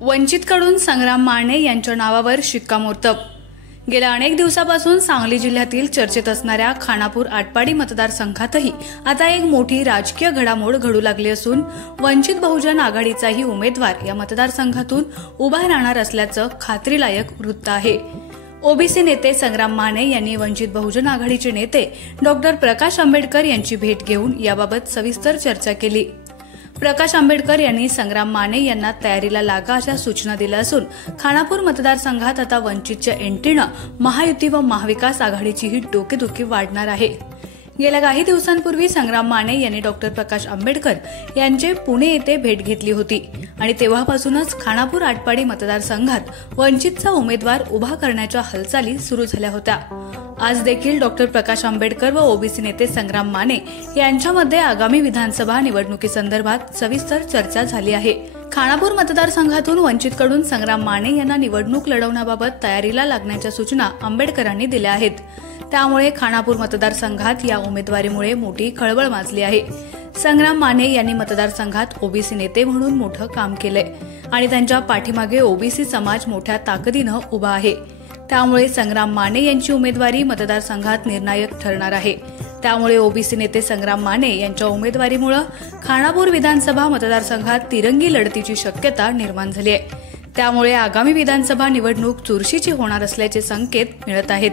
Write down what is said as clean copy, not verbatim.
वंचितकडून संग्राम माने यांच्या नावावर शिक्कामोर्तब। गेल्या अनेक दिवसापासून सांगली जिल्ह्यातील चर्चेत असणाऱ्या खानापूर आटपाडी मतदारसंघातही आता एक मोठी राजकीय घडामोड घडू लागली असून वंचित बहुजन आघाडीचाही उमेदवार या मतदारसंघातून उभा राहणार असल्याचं खात्रीलायक वृत्त आहे। ओबीसी नेते संग्राम माने यांनी वंचित बहुजन आघाडीचे नेते डॉक्टर प्रकाश आंबेडकर यांची भेट घेऊन याबाबत सविस्तर चर्चा केली। प्रकाश आंबेडकर यांनी संग्राम माने यांना तयारीला लागा अशा सूचना दिल्या असून खानापूर मतदारसंघात आता वंचितच्या एंट्रीनं महायुती व महाविकास आघाडीची ही डोकेदुखी वाढणार आहे। गेल्या काही दिवसांपूर्वी संग्राम माने यांनी डॉक्टर प्रकाश आंबेडकर यांचे पुणे येथे भेट घेतली होती आणि तेव्हापासूनच खानापूर आटपाडी मतदारसंघात वंचितचा उमेदवार उभा करण्याच्या हालचाली सुरू झाल्या होत्या। आज देखील डॉक्टर प्रकाश आंबेडकर व ओबीसी नेते संग्राम माने यांच्यामध्ये आगामी विधानसभा निवडणुकीसंदर्भात सविस्तर चर्चा झाली आहे। खानापूर मतदारसंघातून वंचितकडून संग्राम माने यांना निवडणूक लढवण्याबाबत तयारीला लागण्याच्या सूचना आंबेडकरांनी दिल्या आहेत। त्यामुळे खानापूर मतदारसंघात या उमेदवारीमुळे मोठी खळबळ माजली आहे। संग्राम माने यांनी मतदारसंघात ओबीसी नेते म्हणून मोठं काम केलंय आणि त्यांच्या पाठीमागे ओबीसी समाज मोठ्या ताकदीनं उभा आहे। त्यामुळे संग्राम माने यांची उमेदवारी मतदारसंघात निर्णायक ठरणार आहे। त्यामुळे ओबीसी नेते संग्राम माने यांच्या उमेदवारीमुळे खानापूर विधानसभा मतदारसंघात तिरंगी लढतीची शक्यता निर्माण झाली आहे। त्यामुळे आगामी विधानसभा निवडणूक चुरशीची होणार असल्याचे संकेत मिळत आहेत।